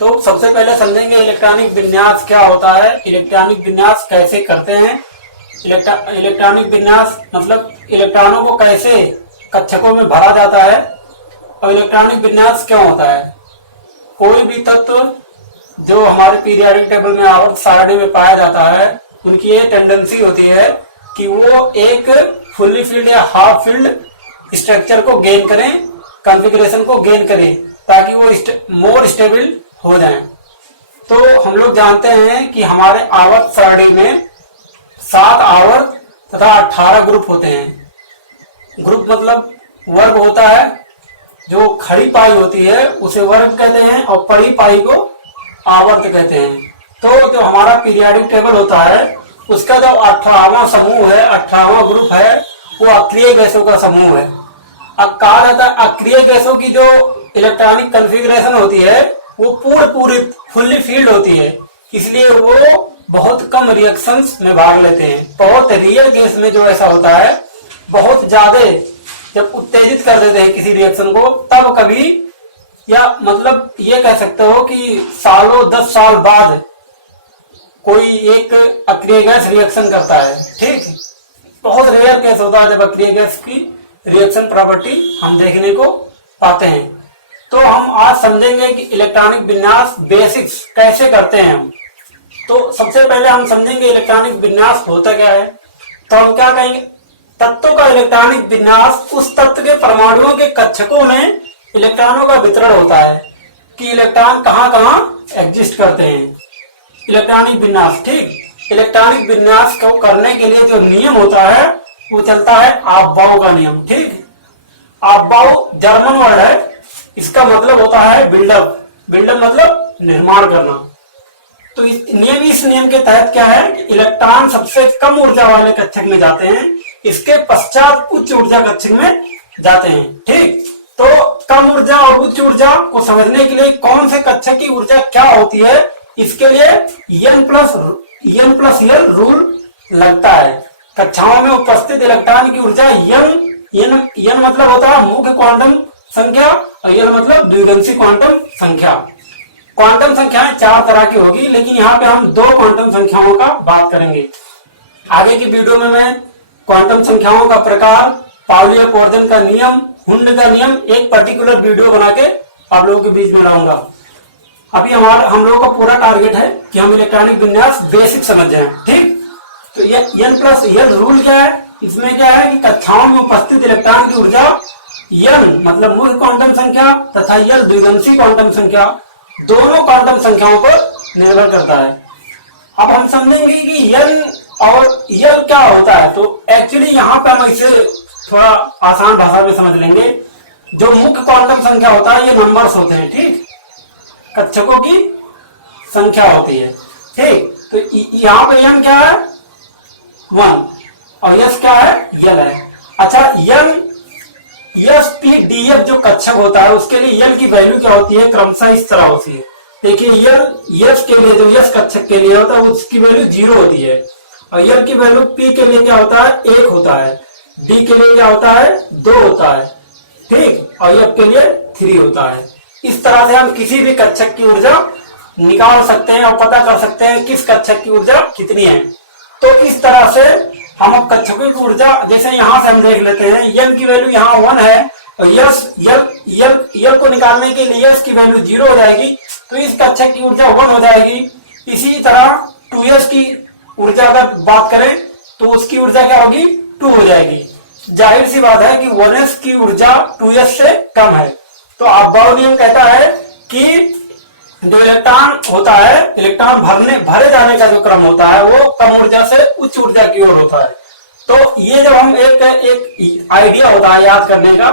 तो सबसे पहले समझेंगे इलेक्ट्रॉनिक विन्यास क्या होता है, इलेक्ट्रॉनिक विन्यास कैसे करते हैं। इलेक्ट्रॉनिक विन्यास मतलब इलेक्ट्रॉनों को कैसे कक्षकों में भरा जाता है और इलेक्ट्रॉनिक विन्यास क्यों होता है। कोई भी तत्व जो हमारे पीरियोडिक टेबल में आवर्त सारणी में पाया जाता है, उनकी ये टेंडेंसी होती है कि वो एक फुल्ली फील्ड या हाफ फील्ड स्ट्रक्चर को गेन करें, कॉन्फ़िगरेशन को गेन करें, ताकि वो मोर स्टेबल हो जाएं। तो हम लोग जानते हैं कि हमारे आवर्त सारणी में 7 आवर्त तथा 18 ग्रुप होते हैं। ग्रुप मतलब वर्ग होता है, जो खड़ी पाई होती है उसे वर्ग कहते हैं और पड़ी पाई को आवर्त कहते हैं। तो जो हमारा पीरियोडिक टेबल होता है उसका जो 18वां समूह है, 18वां ग्रुप है, वो अक्रिय गैसों का समूह है। अब कहा जाता है अक्रिय गैसों की जो इलेक्ट्रॉनिक कॉन्फ़िगरेशन होती है वो पूरी फुल्ली फील्ड होती है, इसलिए वो बहुत कम रिएक्शंस में भाग लेते हैं। बहुत रियल गैस में जो ऐसा होता है, बहुत ज्यादा जब उत्तेजित कर देते हैं किसी रिएक्शन को, तब कभी, या मतलब ये कह सकते हो कि सालों 10 साल बाद कोई एक अक्रिय गैस रिएक्शन करता है। ठीक, बहुत रेयर केस होता है जब अक्रिय गैस की रिएक्शन प्रॉपर्टी हम देखने को पाते हैं। तो हम आज समझेंगे कि इलेक्ट्रॉनिक विन्यास बेसिक्स कैसे करते हैं हम। तो सबसे पहले हम समझेंगे इलेक्ट्रॉनिक विन्यास होता क्या है। तो हम क्या कहेंगे, तत्वों का इलेक्ट्रॉनिक विन्यास उस तत्व के परमाणुओं के कक्षकों में इलेक्ट्रॉनों का वितरण होता है कि इलेक्ट्रॉन कहाँ कहाँ एग्जिस्ट करते हैं। इलेक्ट्रॉनिक विन्यास, ठीक, इलेक्ट्रॉनिक विन्यास को करने के लिए जो नियम होता है वो चलता है आपबाउ का नियम। ठीक, आपबाउ जर्मन वर्ड है, इसका मतलब होता है बिल्डअप। बिल्डअप मतलब निर्माण करना। तो इस नियम के तहत क्या है कि इलेक्ट्रॉन सबसे कम ऊर्जा वाले कक्षक में जाते हैं, इसके पश्चात उच्च ऊर्जा कक्षक में जाते हैं। ठीक, तो कम ऊर्जा और उच्च ऊर्जा को समझने के लिए कौन से कक्षक की ऊर्जा क्या होती है, इसके लिए n+l रूल लगता है। कक्षाओं में उपस्थित इलेक्ट्रॉन की ऊर्जा n मतलब होता है मुख्य क्वांटम संख्या और l मतलब द्विगंशी क्वांटम संख्या। क्वांटम संख्याएं 4 तरह की होगी, लेकिन यहाँ पे हम 2 क्वांटम संख्याओं का बात करेंगे। आगे की वीडियो में मैं क्वांटम संख्याओं का प्रकार, पाउली और पोर्जन का नियम, हुंड का नियम एक पर्टिकुलर वीडियो बना के आप लोगों के बीच में लाऊंगा। अभी हम लोगों का पूरा टारगेट है कि हम इलेक्ट्रॉनिक विन्यास बेसिक समझ जाएं। ठीक, तो ये n+l रूल क्या है, इसमें क्या है कि कक्षाओं में उपस्थित इलेक्ट्रॉन की ऊर्जा n मतलब मुख्य क्वांटम संख्या तथा l द्विगंशी क्वांटम संख्या, दोनों क्वांटम संख्याओं पर निर्भर करता है। अब हम समझेंगे कि n और l क्या होता है। तो एक्चुअली यहाँ पे हम इसे थोड़ा आसान भाषा में समझ लेंगे। जो मुख्य क्वांटम संख्या होता है ये नंबर्स होते हैं, ठीक, कक्षकों की संख्या होती है। ठीक, तो यहाँ पे n क्या है 1 और s क्या है l है। अच्छा, sp/df जो कक्षक होता है उसके लिए l की वैल्यू क्या होती है, क्रमशः इस तरह होती है। देखिए s के लिए, जो s कक्षक के लिए होता है उसकी वैल्यू 0 होती है, और l की वैल्यू p के लिए क्या होता है 1 होता है, d के लिए क्या होता है 2 होता है, ठीक, और f के लिए 3 होता है। इस तरह से हम किसी भी कक्षक की ऊर्जा निकाल सकते हैं और पता कर सकते हैं किस कक्षक की ऊर्जा कितनी है। तो इस तरह से हम अब कक्षकों की ऊर्जा, जैसे यहाँ से हम देख लेते हैं n की वैल्यू यहाँ 1 है और l को निकालने के लिए s की वैल्यू 0 हो जाएगी, तो इस कक्षक की ऊर्जा 1 हो जाएगी। इसी तरह 2s की ऊर्जा अगर बात करें तो उसकी ऊर्जा क्या होगी 2 हो जाएगी। जाहिर सी बात है कि 1s की ऊर्जा 2s से कम है। तो आपबाउ नियम कहता है कि जो इलेक्ट्रॉन होता है, इलेक्ट्रॉन भरे जाने का जो क्रम होता है वो कम ऊर्जा से उच्च ऊर्जा की ओर होता है। तो ये जब हम एक आइडिया होता है याद करने का,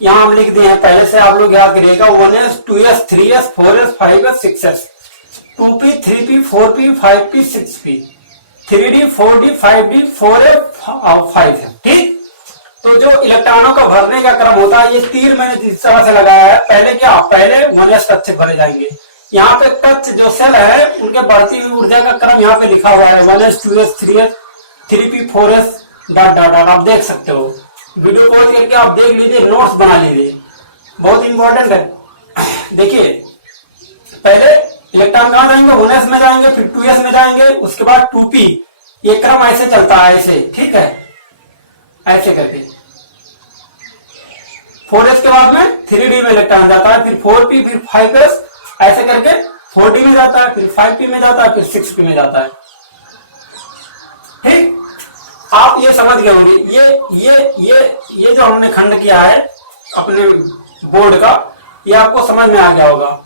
यहाँ हम लिख दिए हैं, पहले से आप लोग याद करिएगा 1s 2s 3s 4s 5s 6s 2p 3p 4p 5p 6p 3d 4d 5d 4a 5 है। ठीक, तो जो इलेक्ट्रॉनों का भरने का क्रम होता है, ये तीर मैंने जिस तरह से लगाया है, पहले 1s कक्षक भरे जाएंगे। यहाँ पे कक्ष जो सेल है उनके बढ़ती हुई ऊर्जा का क्रम यहाँ पे लिखा हुआ है 1s 2s 3s 3p 4s ... आप देख सकते हो। वीडियो पॉज करके आप देख लीजिए, नोट्स बना लीजिए, बहुत इंपॉर्टेंट है। देखिए पहले इलेक्ट्रॉन कहां जाएंगे, 1s में जाएंगे, फिर 2s में जाएंगे, उसके बाद 2p। ये क्रम ऐसे चलता है, ऐसे, ठीक है, ऐसे करके 4s के बाद में 3d में इलेक्ट्रॉन जाता है, फिर 4p, फिर 5s, ऐसे करके 4d में जाता है, फिर 5p में जाता है, फिर 6p में जाता है। ठीक, आप ये समझ गए होंगे। ये जो हमने खंड किया है अपने बोर्ड का, ये आपको समझ में आ गया होगा।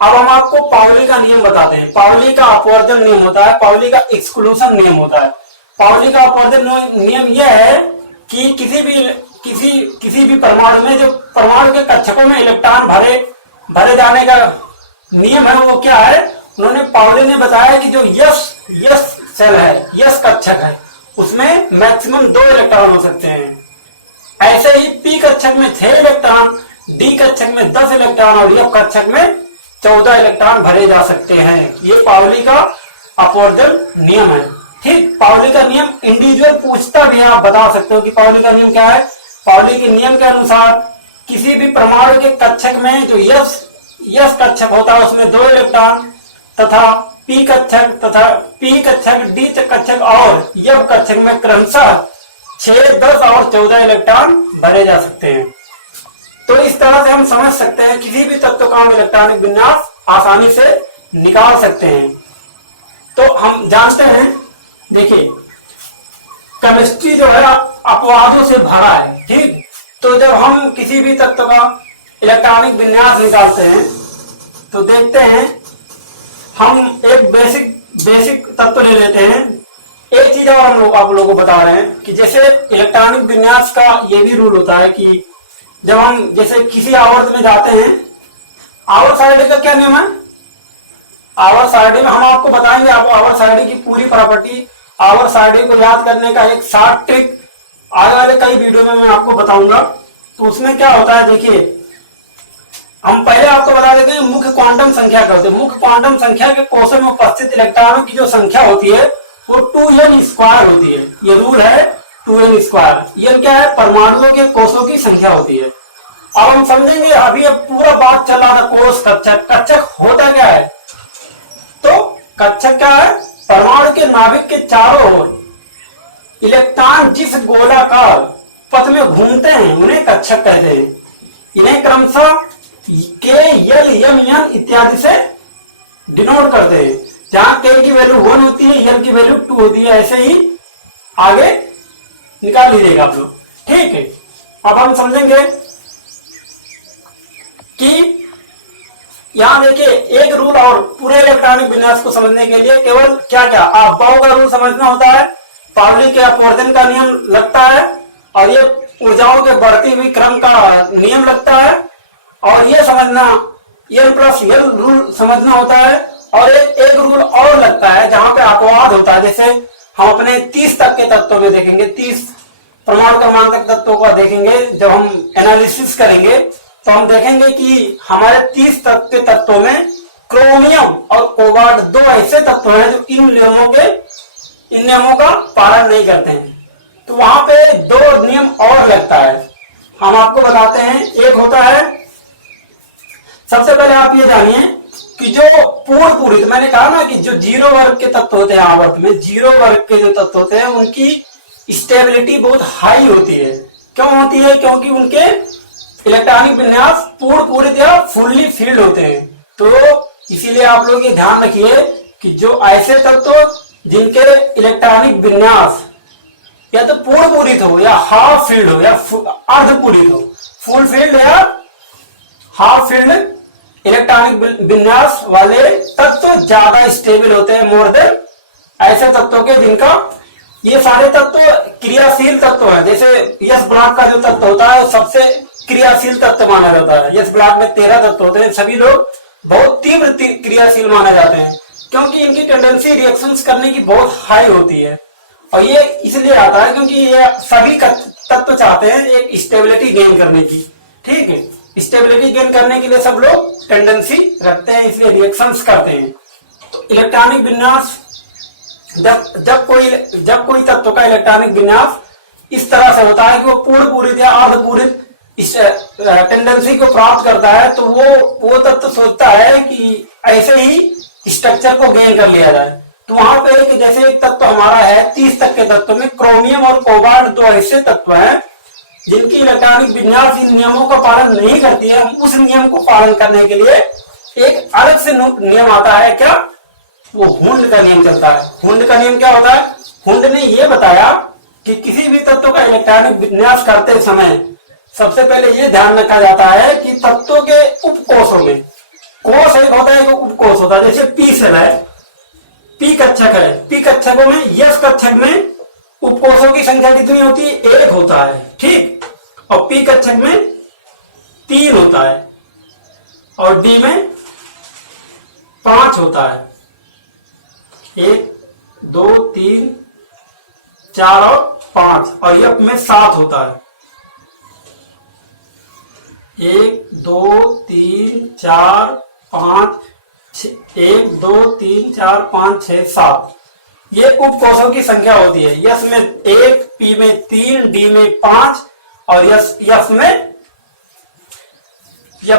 अब हम आपको पाउली का नियम बताते हैं। पाउली का अपवर्जन नियम होता है, पाउली का एक्सक्लूशन नियम होता है। पाउली का अपवर्जन नियम यह है कि किसी भी परमाणु में, जो परमाणु के कक्षकों में इलेक्ट्रॉन भरे जाने का नियम है, वो क्या है, उन्होंने पाउली ने बताया कि जो यस सेल है, यस कक्षक है, उसमें मैक्सिमम 2 इलेक्ट्रॉन हो सकते हैं। ऐसे ही पी कक्षक में 6 इलेक्ट्रॉन, डी कक्षक में 10 इलेक्ट्रॉन और एफ कक्षक में 14 इलेक्ट्रॉन भरे जा सकते हैं। ये पाउली का अपवर्जन नियम है। ठीक, पाउली का नियम इंडिविजुअल पूछता भी है, आप बता सकते हो कि पाउली का नियम क्या है। पाउली के नियम के अनुसार किसी भी परमाणु के कक्षक में जो यस कक्षक होता है, उसमें 2 इलेक्ट्रॉन तथा पी कक्षक, डी कक्षक और एफ कक्षक में क्रमशः 6, 10 और 14 इलेक्ट्रॉन भरे जा सकते हैं। तो इस तरह से हम समझ सकते हैं किसी भी तत्व का हम इलेक्ट्रॉनिक विन्यास आसानी से निकाल सकते हैं। तो हम जानते हैं, देखिए केमिस्ट्री जो है अपवादों से भरा है। ठीक, तो जब हम किसी भी तत्व का इलेक्ट्रॉनिक विन्यास निकालते हैं तो देखते हैं, हम एक बेसिक तत्व ले लेते हैं। एक चीज और हम लोग आप लोगों को बता रहे हैं कि जैसे इलेक्ट्रॉनिक विन्यास का ये भी रूल होता है कि जब हम जैसे किसी आवर्त में जाते हैं, आवर्त सारणी का क्या नियम है, आवर्त सारणी में हम आपको बताएंगे, आपको आवर्त सारणी की पूरी प्रॉपर्टी, आवर्त सारणी को याद करने का एक शॉर्ट ट्रिक आगे वाले कई वीडियो में मैं आपको बताऊंगा। तो उसमें क्या होता है, देखिए हम पहले आपको बता देते हैं मुख्य क्वांटम संख्या क्या होती है। मुख्य क्वांटम संख्या के कोशों में उपस्थित इलेक्ट्रॉनों की जो संख्या होती है वो 2n² होती है। ये रूल है 2n²। ये क्या है, परमाणुओं के कोशों की संख्या होती है। अब हम समझेंगे, अभी अब पूरा बात चल रहा था कोश कक्षक। कक्षक होता क्या है, तो कक्षक क्या है, परमाणु के नाभिक के चारों ओर इलेक्ट्रॉन जिस गोलाकार पथ में घूमते हैं उन्हें कक्षक कहते हैं। इन्हें क्रमशः के, एल, एम, एन इत्यादि से डिनोट करते हैं। जहां के की वैल्यू 1 होती है, एल की वैल्यू 2 होती है, ऐसे ही आगे निकाल लीजिएगा आप लोग। ठीक है, अब हम समझेंगे कि यहां देखिए एक रूल और पूरे इलेक्ट्रॉनिक विन्यास को समझने के लिए केवल क्या क्या अफवाहों का रूल समझना होता है, पाउली के अपवर्जन का नियम लगता है, और ये ऊर्जाओं के बढ़ती हुई क्रम का नियम लगता है, और ये समझना L+L रूल समझना होता है। और एक रूल और लगता है जहां पे अपवाद होता है। जैसे हम अपने 30 तक के तत्वों में देखेंगे, 30 परमाणु क्रमांक तत्वों का देखेंगे, जब हम एनालिसिस करेंगे तो हम देखेंगे कि हमारे 30 तक के तत्वों में क्रोमियम और कोबाल्ट 2 ऐसे तत्व हैं जो इन नियमों का पालन नहीं करते हैं। तो वहां पे 2 नियम और लगता है, हम आपको बताते हैं। एक होता है, सबसे पहले आप ये जानिए कि जो पूर्ण पूरित, मैंने कहा ना कि जो 0 वर्ग के तत्व होते हैं आवर्त में, 0 वर्ग के जो तत्व होते हैं उनकी स्टेबिलिटी बहुत हाई होती है। क्यों होती है, क्योंकि उनके इलेक्ट्रॉनिक विन्यास पूर्ण पूरित या फुल्ली फील्ड होते हैं। तो इसीलिए आप लोग ये ध्यान रखिए कि जो ऐसे तत्व जिनके इलेक्ट्रॉनिक विन्यास या तो पूर्ण पूरित हो, या हाफ फील्ड हो, या अर्ध पूरित हो, फुल फील्ड या हाफ फील्ड इलेक्ट्रॉनिक विन्यास वाले तत्व ज्यादा स्टेबल होते हैं, मोर देन ऐसे तत्वों के जिनका, ये सारे तत्व क्रियाशील तत्व है। जैसे यस ब्लॉक का जो तत्व होता है सबसे क्रियाशील तत्व माना जाता है। यस ब्लॉक में 13 तत्व होते हैं, सभी लोग बहुत तीव्र क्रियाशील माने जाते हैं क्योंकि इनकी टेंडेंसी रिएक्शंस करने की बहुत हाई होती है। और ये इसलिए आता है क्योंकि ये सभी तत्व चाहते हैं एक स्टेबिलिटी गेन करने की। ठीक है, स्टेबिलिटी गेन करने के लिए सब लोग टेंडेंसी रखते हैं, इसलिए रिएक्शंस करते हैं। तो इलेक्ट्रॉनिक विन्यास जब कोई तत्व का इलेक्ट्रॉनिक विन्यास इस तरह से होता है कि वो पूर्ण पूरित या अर्ध पूरित इस टेंडेंसी को प्राप्त करता है तो वो तत्व सोचता है कि ऐसे ही स्ट्रक्चर को गेन कर लिया जाए। तो वहां पे एक जैसे एक तत्व हमारा है 30 तक के तत्व में क्रोमियम और कोबाल्ट दो ऐसे तत्व हैं जिनकी इलेक्ट्रॉनिक विन्यास इन नियमों का पालन नहीं करती है। हम उस नियम को पालन करने के लिए एक अलग से नियम आता है, क्या? वो हुंड का नियम चलता है। हुंड का नियम क्या होता है? हुंड ने यह बताया कि किसी भी तत्व का इलेक्ट्रॉनिक विन्यास करते समय सबसे पहले ये ध्यान रखा जाता है कि तत्वों के उपकोषों में, कोष एक होता है, उपकोष होता है। जैसे पी सेल है, पी कक्षक है, पी कक्षकों में यस कक्षक में उपकोषों की संख्या कितनी होती है? 1 होता है, ठीक। और पी कक्षक में 3 होता है और डी में 5 होता है। 1 2 3 4 और 5 और यफ में 7 होता है। 1 2 3 4 5 1 2 3 4 5 6 7 ये उपकोषों की संख्या होती है। यस में 1, पी में 3, डी में 5 और यफ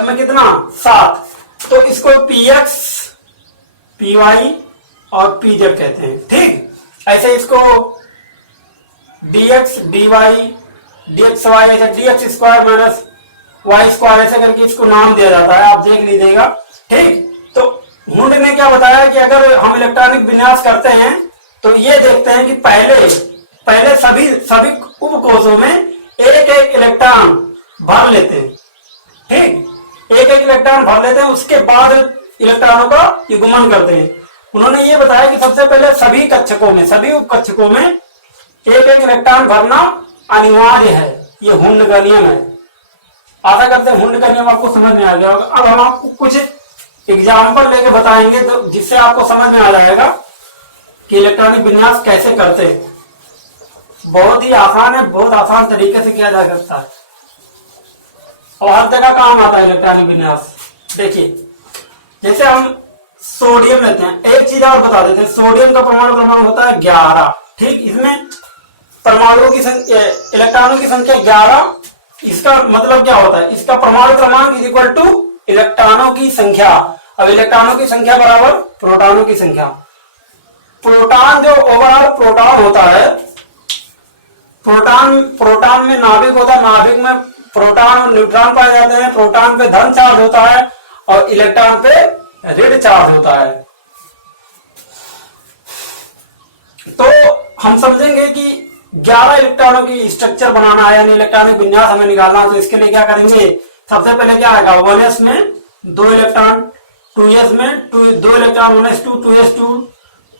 में कितना? 7। तो इसको पीएक्स, पीवाई और पीजेड कहते हैं, ठीक। ऐसे इसको डीएक्स, डीवाई, डीएक्स वाई, ऐसे dx square minus Y square ऐसे करके इसको नाम दिया जाता है, आप देख लीजिएगा, ठीक। तो हुंड ने क्या बताया कि अगर हम इलेक्ट्रॉनिक विन्यास करते हैं तो ये देखते हैं कि पहले सभी उपकोषों में एक एक इलेक्ट्रॉन भर लेते हैं, ठीक। एक एक इलेक्ट्रॉन भर लेते हैं, उसके बाद इलेक्ट्रॉनों का युग्मन करते हैं। उन्होंने ये बताया कि सबसे पहले सभी कक्षकों में, सभी उपकक्षकों में एक एक इलेक्ट्रॉन भरना अनिवार्य है। ये हुंड का नियम है। आशा करते हैं हुंड का नियम आपको समझ में आ गया होगा। अब हम आपको कुछ एग्जाम्पल लेके बताएंगे तो जिससे आपको समझ में आ जाएगा कि इलेक्ट्रॉनिक विन्यास कैसे करते हैं। बहुत ही आसान है, बहुत आसान तरीके से किया जा सकता है और हर जगह काम आता है इलेक्ट्रॉनिक विन्यास। देखिए, जैसे हम सोडियम लेते हैं, एक चीज और बता देते हैं, सोडियम का परमाणु क्रमांक होता है 11, ठीक। इसमें परमाणुओं की संख्या, इलेक्ट्रॉनों की संख्या 11। इसका मतलब क्या होता है? इसका परमाणु क्रमांक इज इक्वल टू इलेक्ट्रॉनों की संख्या। अब इलेक्ट्रॉनों की संख्या बराबर प्रोटॉनों की संख्या। प्रोटॉन जो ओवरऑल प्रोटॉन होता है, प्रोटॉन में नाभिक होता है, नाभिक में प्रोटॉन और न्यूट्रॉन पाए जाते हैं। प्रोटॉन पे धन चार्ज होता है और इलेक्ट्रॉन पे ऋण चार्ज होता है। तो हम समझेंगे कि 11 इलेक्ट्रॉनों की स्ट्रक्चर बनाना है, यानी इलेक्ट्रॉनिक विन्यास हमें निकालना है। तो इसके लिए क्या करेंगे? सबसे पहले क्या आएगा? 1s में 2 इलेक्ट्रॉन, 2s में 2 इलेक्ट्रॉन, 1s2, 2s2,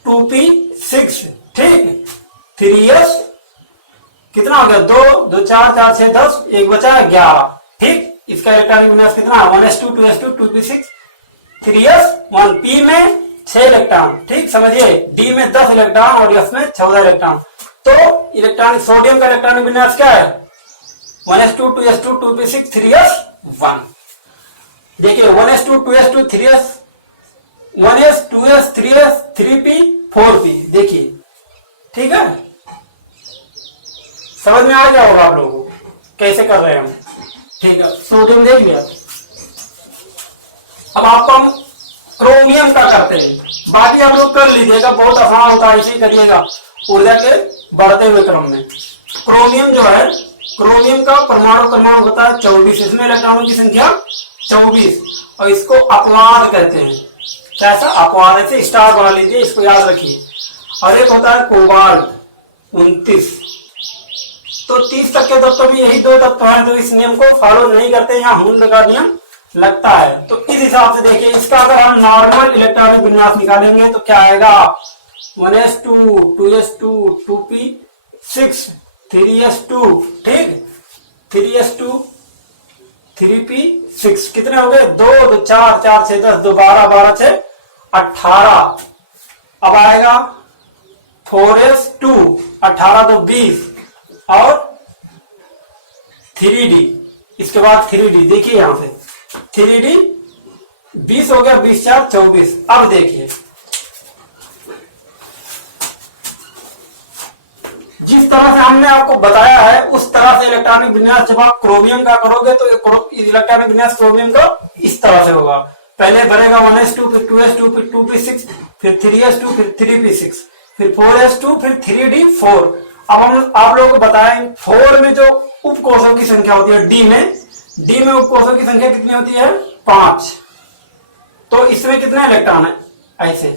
2p6, ठीक। 3s कितना हो गया? 2 2 4 4 6 10, एक बचा 11, ठीक। इसका इलेक्ट्रॉनिक विन्यास कितना है? 1s2, 2s2, 2p6, 3s 1, p में 6 इलेक्ट्रॉन, ठीक। समझिए, डी में 10 इलेक्ट्रॉन और एफ में 14 इलेक्ट्रॉन। तो इलेक्ट्रॉनिक सोडियम का इलेक्ट्रॉनिक विन्यास क्या है? 1s2, 2s2, 2p6, 3s 1। देखिए 1s2, 2s2, 3s, 1s, 2s, 3s, 3p, 4p। देखिए, ठीक है, समझ में आ गया होगा आप लोगों को कैसे कर रहे हैं हम, ठीक है। सोडियम देख लिया। अब आपको हम क्रोमियम का करते हैं, बाकी आप लोग कर लीजिएगा, बहुत आसान होता है, इसी करिएगा ऊर्जा के बढ़ते हुए क्रम में। क्रोमियम जो है, क्रोमियम का परमाणु क्रमांक होता है 24। इसमें इलेक्ट्रॉनों की संख्या 24 और इसको अपवाद कहते हैं। कैसा अपवाद? ऐसे स्टार बना लीजिए, इसको याद रखिए। और एक होता है कोबाल्ट 29। तो 30 तक के तत्व में यही 2 तत्व हैं जो इस नियम को फॉलो नहीं करते, यहाँ हुंड का नियम लगता है। तो इस हिसाब से देखिए, इसका अगर हम नॉर्मल इलेक्ट्रॉनिक विन्यास निकालेंगे तो क्या आएगा? 1s2, 2s2, 2p6, 3s2, ठीक, 3s2, 3p6, कितने हो गए? 2 2 4 4 6 10, 2 12 12 6 18। अब आएगा 4s2, 18 2 20 और 3d, इसके बाद 3d। देखिए यहां से 3d 20 हो गया, 20 4 24। अब देखिए, जिस तरह से हमने आपको बताया है, उस तरह से इलेक्ट्रॉनिक विन्यास जब आप क्रोमियम का करोगे तो इलेक्ट्रॉनिक विन्यास क्रोमियम का इस तरह से होगा। पहले बनेगा 1s2, फिर 2s2, फिर 2p6, फिर 3s2, फिर 3p6, फिर 4s2, फिर 3d4। अब हम आप लोगों को बताएं 4 में जो उपकोषों की संख्या होती है, डी में उपकोषों की संख्या कितनी होती है? 5। तो इसमें कितने इलेक्ट्रॉन है? ऐसे